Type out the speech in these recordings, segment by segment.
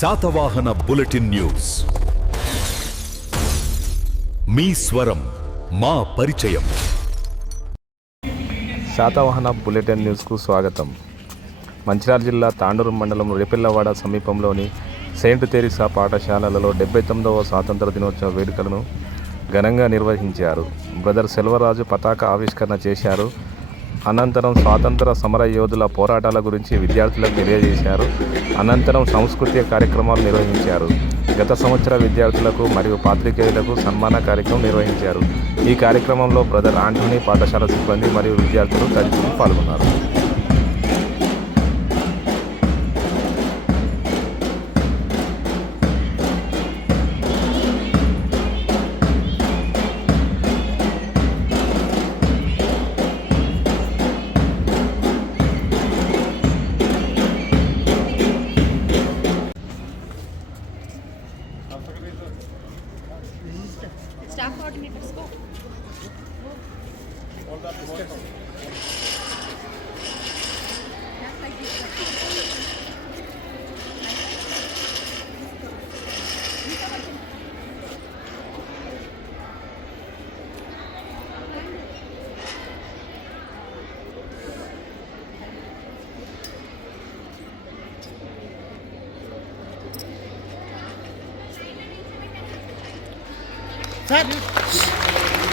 Satavahana bulletin news. మీ స్వరం మా పరిచయం. శాతవాహన బులెటిన్ న్యూస్కు స్వాగతం. మంచిర్యాల జిల్లా తాండూరు మండలం రేపెల్లవాడ సమీపంలోని సెయింట్ తెరిసా పాఠశాలలలో డెబ్బై తొమ్మిదవ స్వాతంత్ర దినోత్సవ వేడుకలను ఘనంగా నిర్వహించారు. బ్రదర్ సెల్వరాజు పతాక ఆవిష్కరణ చేశారు. అనంతరం స్వాతంత్ర సమర యోధుల పోరాటాల గురించి విద్యార్థులకు తెలియజేశారు. అనంతరం సాంస్కృతిక కార్యక్రమాలు నిర్వహించారు. గత సంవత్సర విద్యార్థులకు మరియు పాత్రికేయులకు సన్మాన కార్యక్రమం నిర్వహించారు. ఈ కార్యక్రమంలో బ్రదర్ ఆంటోనీ పాఠశాల సిబ్బంది మరియు విద్యార్థులు తదితరులు పాల్గొన్నారు. Staff coordinators go. All that is Cut.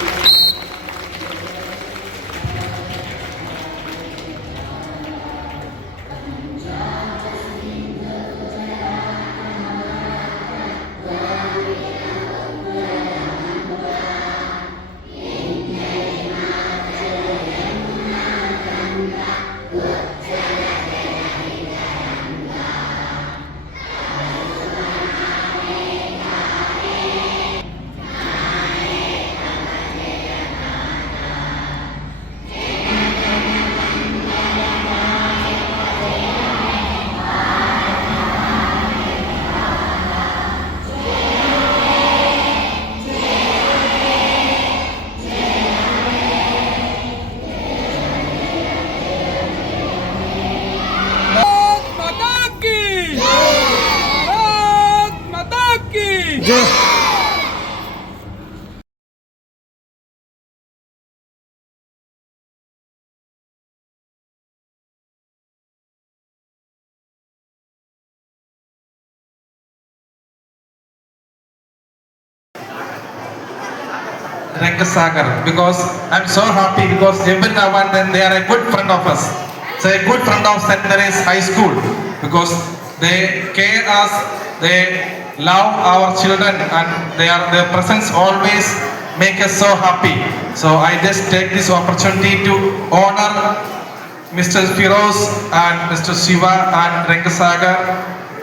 की Rangasagar because I'm so happy because every now and then they are a good friend of us. So a good friend of. Mary's High School because they care us, they love our children and they are, their presence always make us so happy. So I just take this opportunity to honor Mr. Firoz and Mr. Shiva and Rangasagar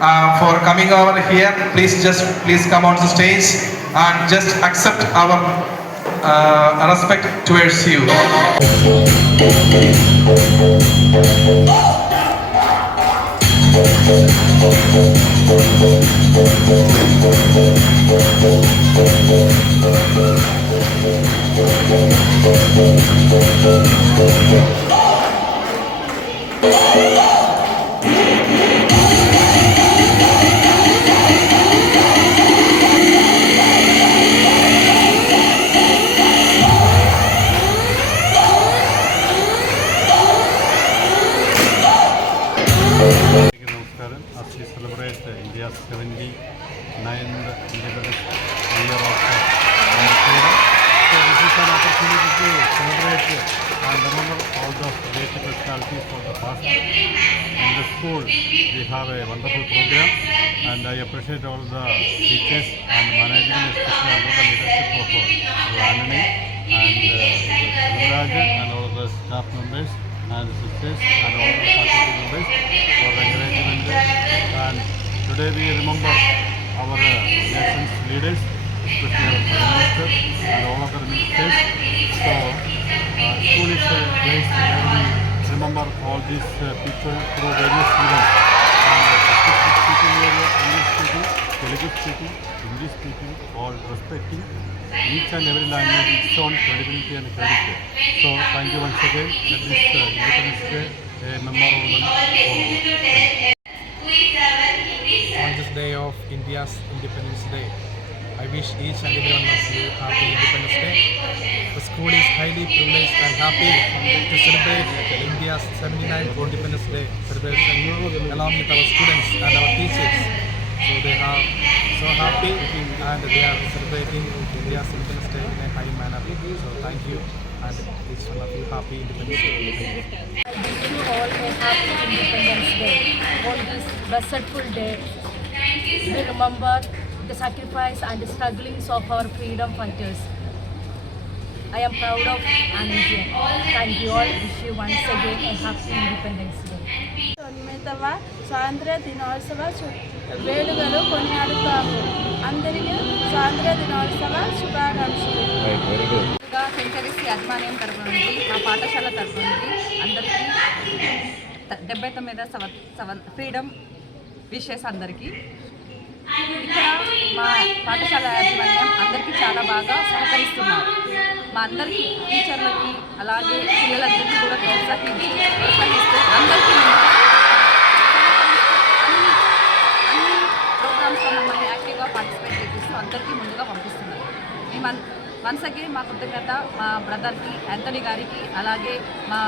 uh, for coming over here. Please just please come on the stage and just accept our uh, respect towards you. Oh! Uh, this is an opportunity to celebrate and remember all the the past. The school, we have a wonderful program and I appreciate all the teachers and management, especially under the leadership of uh, and uh, Gururajan and all the staff members and sisters and all the faculty members for the encouragement. And today we remember our uh, nation's leaders, especially our Prime Minister and all other ministers. So, uh, school is a place where we remember all these uh, people through various events. Speaking English speaking, Telugu respecting each and every language its own credibility and credit. So thank you once again. Let this uh, Independence Day a memorable one. Day of India's Independence Day. I wish each and every one of you happy Independence Day. The school is highly privileged and happy to celebrate India's 79th Independence Day celebration along with our students and our teachers. So they are so happy and they are celebrating India's Independence Day in a high manner. So thank you and each one of you happy Independence Day. Wish you all a happy Independence Day. On this blessedful day, we remember the sacrifice and strugglings of our freedom fighters. I am proud of an Indian. Thank you all. Wish you once again a happy Independence Day. నిమిత్తవ స్వాతంత్ర దినోత్సవ వేడుకలు కొనియాడుతాము అందరికీ స్వాతంత్ర దినోత్సవ శుభాకాంక్షలు centuries యాజమాన్యం తరపు నుండి మా పాఠశాల తరపు నుండి అందరికీ డెబ్బై తొమ్మిదో సవ సవ ఫ్రీడమ్ విషెస్ అందరికీ ఇక్కడ మా పాఠశాల యాజమాన్యం అందరికీ చాలా బాగా సహకరిస్తున్నారు. మా అందరికీ టీచర్లకి అలాగే పిల్లలందరికీ కూడా ప్రోత్సహించి ప్రోత్సహిస్తూ అందరికీ అన్ని అన్ని ప్రోగ్రామ్స్లో మమ్మల్ని యాక్టివ్గా పార్టిసిపేట్ చేపిస్తూ అందరికీ ముందుగా పంపిస్తున్నారు. మేము వన్స్ అగైన్ మా కృతజ్ఞత మా బ్రదర్కి యాంటనీ గారికి అలాగే మా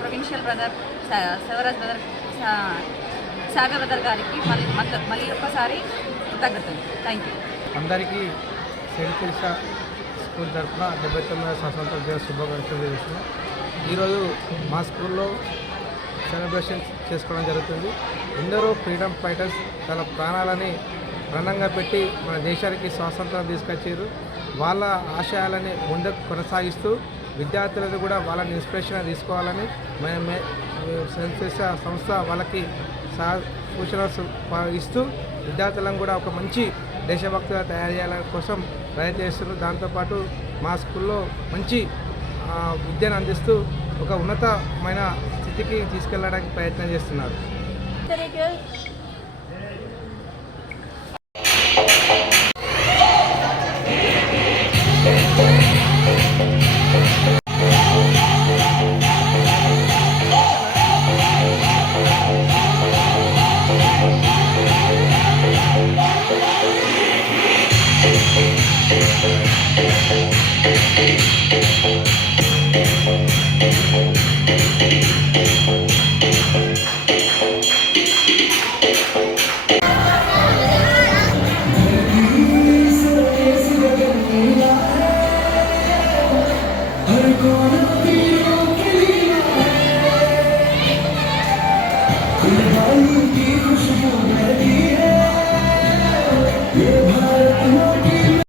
provincial brother Shivaraj brother Sagar brother గారికి మళ్ళీ మళ్ళీ- ఒక్కసారి కృతజ్ఞతలు. థ్యాంక్ యూ అందరికీ సెయింట్ స్కూల్ తరఫున డెబ్బై తొమ్మిదవ స్వతంత్ర దిన శుభాకాంక్షలు చేస్తున్నాం ఈరోజు మా స్కూల్లో సెలబ్రేషన్ చేసుకోవడం జరుగుతుంది. ఎందరో ఫ్రీడమ్ ఫైటర్స్ తన ప్రాణాలని రణంగా పెట్టి మన దేశానికి స్వాతంత్రం తీసుకొచ్చారు. వాళ్ళ ఆశయాలని ముందుకు కొనసాగిస్తూ విద్యార్థులను కూడా వాళ్ళని ఇన్స్పిరేషన్ తీసుకోవాలని మేము మే- సంస్థ వాళ్ళకి సహ సూచనలు ఇస్తూ విద్యార్థులను కూడా ఒక మంచి దేశభక్తిగా తయారు చేయాల కోసం ప్రయత్నం చేస్తున్నారు. దాంతోపాటు మా స్కూల్లో మంచి విద్యను అందిస్తూ ఒక ఉన్నతమైన స్థితికి తీసుకెళ్ళడానికి ప్రయత్నం చేస్తున్నారు. Thank you.